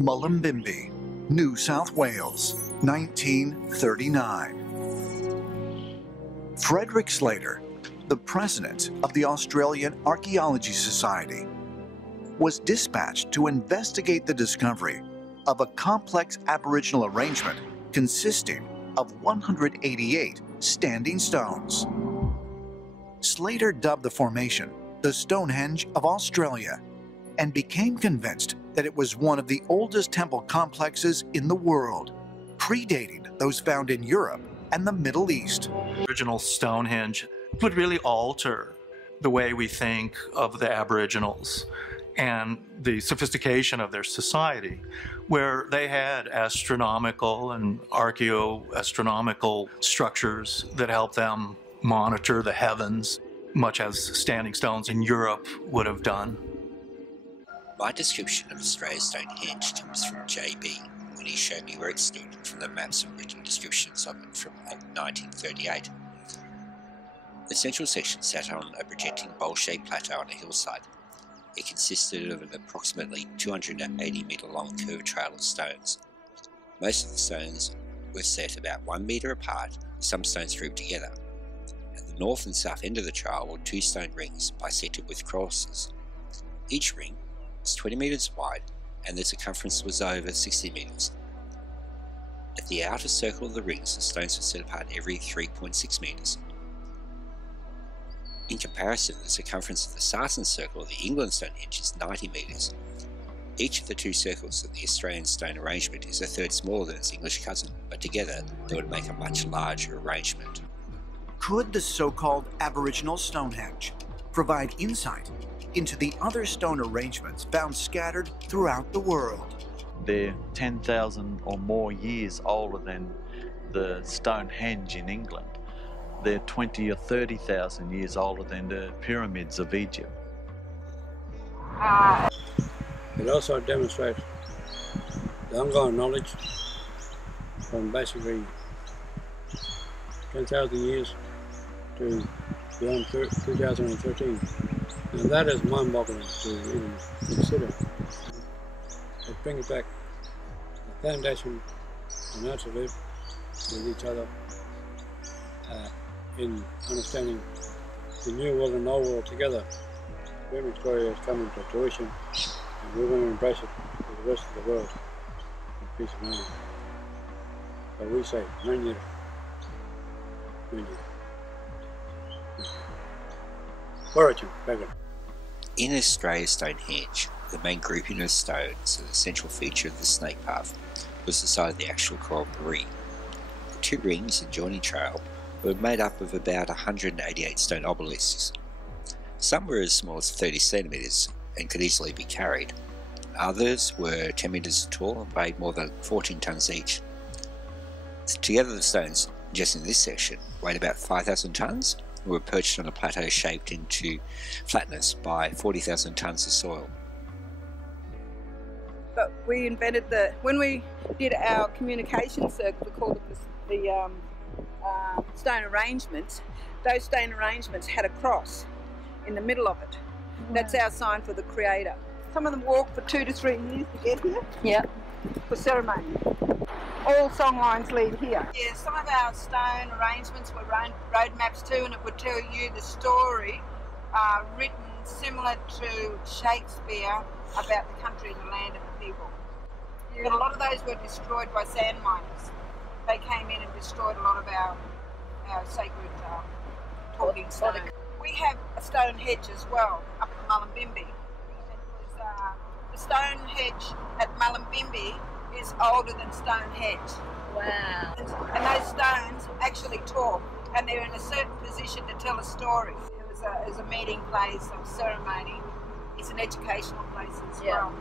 Mullumbimby, New South Wales, 1939. Frederick Slater, the president of the Australian Archaeology Society, was dispatched to investigate the discovery of a complex Aboriginal arrangement consisting of 188 standing stones. Slater dubbed the formation the Stonehenge of Australia and became convinced that it was one of the oldest temple complexes in the world, predating those found in Europe and the Middle East. Original Stonehenge would really alter the way we think of the Aboriginals and the sophistication of their society, where they had astronomical and archaeoastronomical structures that helped them monitor the heavens, much as standing stones in Europe would have done. My description of Australia's Stonehenge comes from JB when he showed me where it stood from the maps and written descriptions of it from 1938. The central section sat on a projecting bowl-shaped plateau on a hillside. It consisted of an approximately 280 metre long curved trail of stones. Most of the stones were set about 1 metre apart, some stones grouped together. At the north and south end of the trail were 2 stone rings bisected with crosses. Each ring was 20 metres wide and the circumference was over 60 metres. At the outer circle of the rings, the stones were set apart every 3.6 metres. In comparison, the circumference of the Sarsen circle of the England Stonehenge is 90 metres. Each of the 2 circles of the Australian stone arrangement is a third smaller than its English cousin, but together they would make a much larger arrangement. Could the so-called Aboriginal Stonehenge provide insight into the other stone arrangements found scattered throughout the world? They're 10,000 or more years older than the Stonehenge in England. They're 20 or 30,000 years older than the pyramids of Egypt. It also demonstrates the ongoing knowledge from basically 10,000 years to beyond 2013. And that is mind-boggling to even consider. It brings back the foundation on how to live with each other in understanding the new world and old world together. Women's story has come into fruition and we want to embrace it for the rest of the world in peace and harmony. So we say, Manya. Origin, back. In Australia's Stonehenge, the main grouping of stones and the central feature of the snake path was the site of the actual coral ring. The 2 rings and joining trail were made up of about 188 stone obelisks. Some were as small as 30 centimetres and could easily be carried. Others were 10 metres tall and weighed more than 14 tonnes each. Together the stones, just in this section, weighed about 5,000 tonnes and were perched on a plateau shaped into flatness by 40,000 tonnes of soil. But we invented when we did our communication circle, we called it the stone arrangements. Those stone arrangements had a cross in the middle of it. That's our sign for the creator. Some of them walk for 2 to 3 years to get here. Yeah. For ceremony. All song lines lead here. Yeah, some of our stone arrangements were road maps too, and it would tell you the story written similar to Shakespeare about the country and the land and the people. But a lot of those were destroyed by sand miners. They came in and destroyed a lot of our sacred talking stone. We have a Stonehenge as well up at Mullumbimby. The Stonehenge at Mullumbimby is older than Stonehenge. Wow. And those stones actually talk, and they're in a certain position to tell a story. It was a meeting place of ceremony. It's an educational place as well.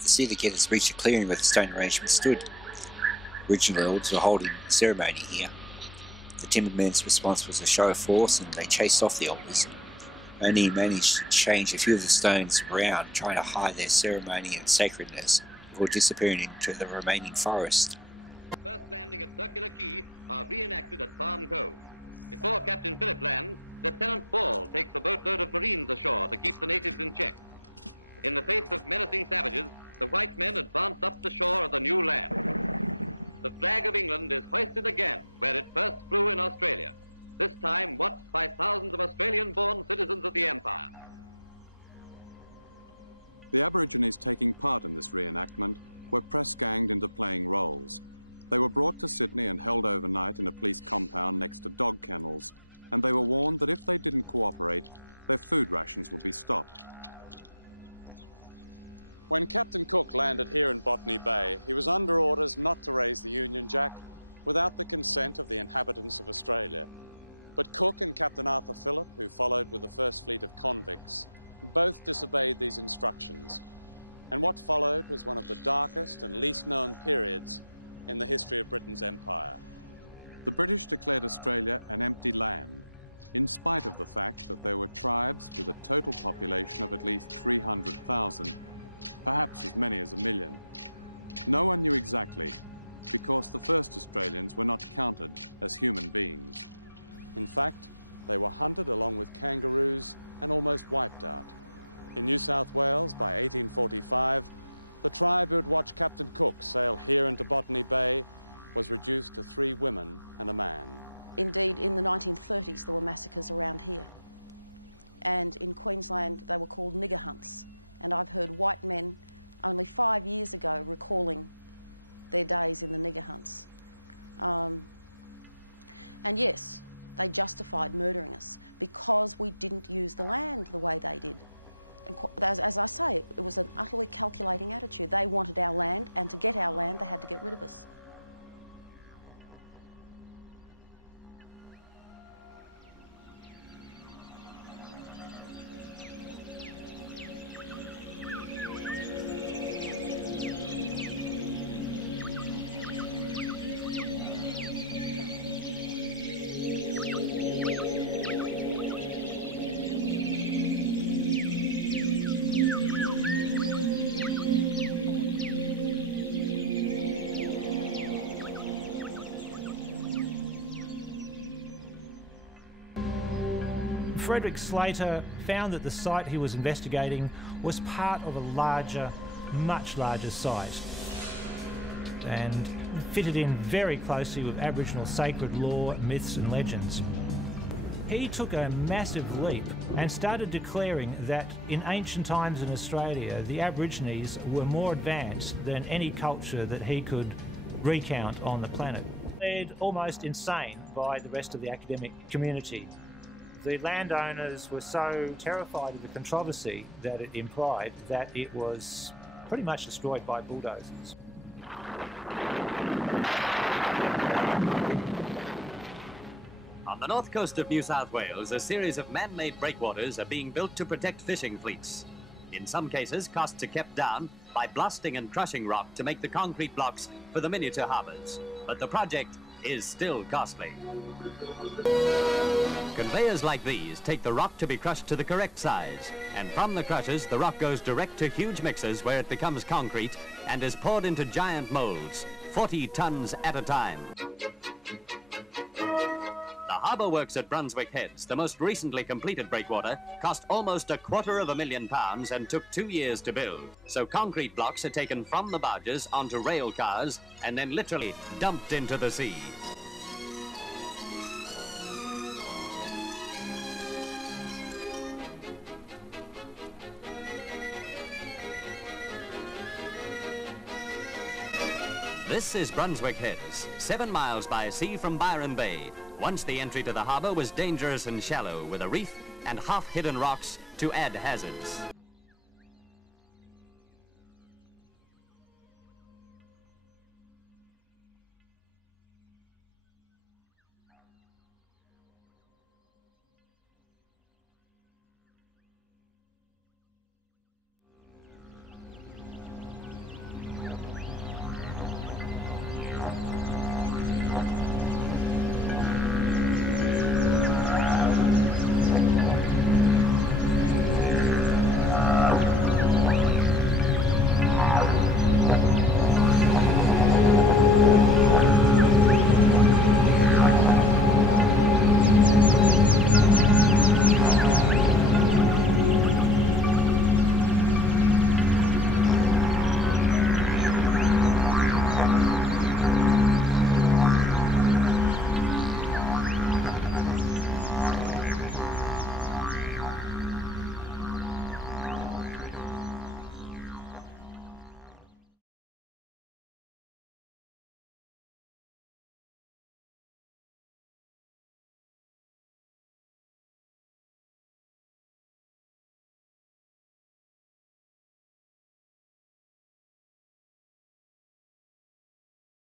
The city-getters reached a clearing where the stone arrangement stood. Original elders were holding ceremony here. The timbermen's response was a show of force and they chased off the otters. Only managed to change a few of the stones around, trying to hide their ceremony and sacredness before disappearing into the remaining forest. The first landing at Circular Quay are reenacted at Palm Cove. Before Captain Phillip lands, Lieutenant Ball takes a boatload of Marines ashore to keep the natives in check. In the face of menacing savages, the white men advance up the shore of the new land. The flag of England is hoisted again where it first flew in Australia, this time watched by thousands of Australian-born citizens of the Empire. The Aborigines taking part in this reenactment were press-ganged into playing roles. They were brought to Sydney and held overnight in a police compound next to dog kennels, and they were warned that if they didn't cooperate, their food rations would be stopped. When Captain Cook landed here in Botany Bay, he was under orders not to raise the Union Jack without the consent of the inhabitants of Australia. But Cook and Captain Arthur Phillip, who followed with the first fleet of convicts, both disobeyed these instructions. And what followed was one of the darkest and least known periods in the history of Britain's empire. The British declared Australia an empty land, in spite of the fact that there were tribes with a total population of at least 300,000, perhaps as many as 1 million. No one knew exactly, because the first Australians were not counted as human beings. In fact, they were hunted along with kangaroos and almost wiped out. In New South Wales, by 1845, the tribe who had watched Captain Cook sail here into Botany Bay was reduced to 3 women and a man. Indeed, in the 1930s, there were massacres around here. And in Queensland, they were called nigger hunts. And I've heard white men only 5 years ago recalling their days in the nigger hunts. And yes, they justified murdering us because we didn't use the land the way they did. And as I say, it was an utterly calculating attitude. They wanted our land, and to get our land, they had to get rid of us. Frederick Slater found that the site he was investigating was part of a larger, much larger site, and fitted in very closely with Aboriginal sacred lore, myths and legends. He took a massive leap and started declaring that in ancient times in Australia, the Aborigines were more advanced than any culture that he could recount on the planet. Declared almost insane by the rest of the academic community. The landowners were so terrified of the controversy that it implied that it was pretty much destroyed by bulldozers. On the north coast of New South Wales, a series of man-made breakwaters are being built to protect fishing fleets. In some cases, costs are kept down by blasting and crushing rock to make the concrete blocks for the miniature harbours. But the project is still costly. Conveyors like these take the rock to be crushed to the correct size, and from the crushers the rock goes direct to huge mixers where it becomes concrete and is poured into giant molds, 40 tons at a time. The harbour works at Brunswick Heads, the most recently completed breakwater, cost almost £250,000 and took 2 years to build. So concrete blocks are taken from the barges onto rail cars and then literally dumped into the sea. This is Brunswick Heads, 7 miles by sea from Byron Bay. Once the entry to the harbour was dangerous and shallow, with a reef and half-hidden rocks to add hazards.